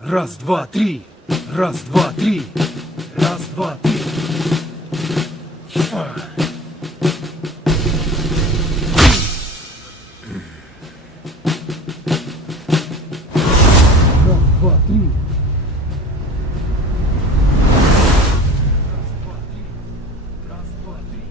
Раз, два, три. Раз, два, три. Раз, два, три. Раз, два, три. Раз, два, три. Раз, два, три.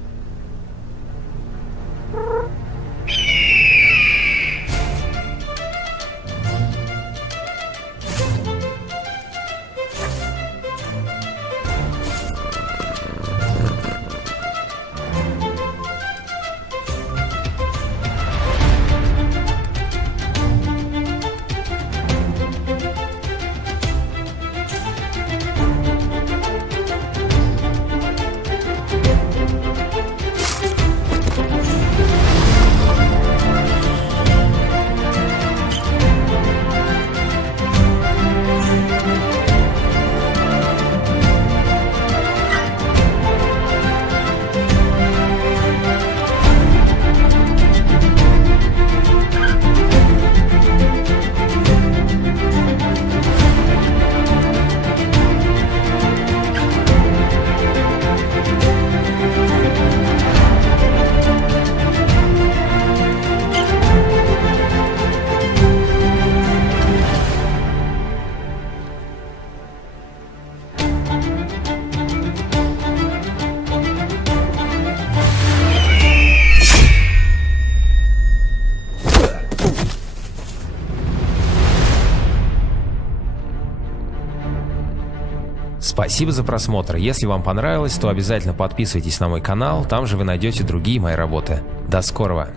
Спасибо за просмотр. Если вам понравилось, то обязательно подписывайтесь на мой канал, там же вы найдете другие мои работы. До скорого!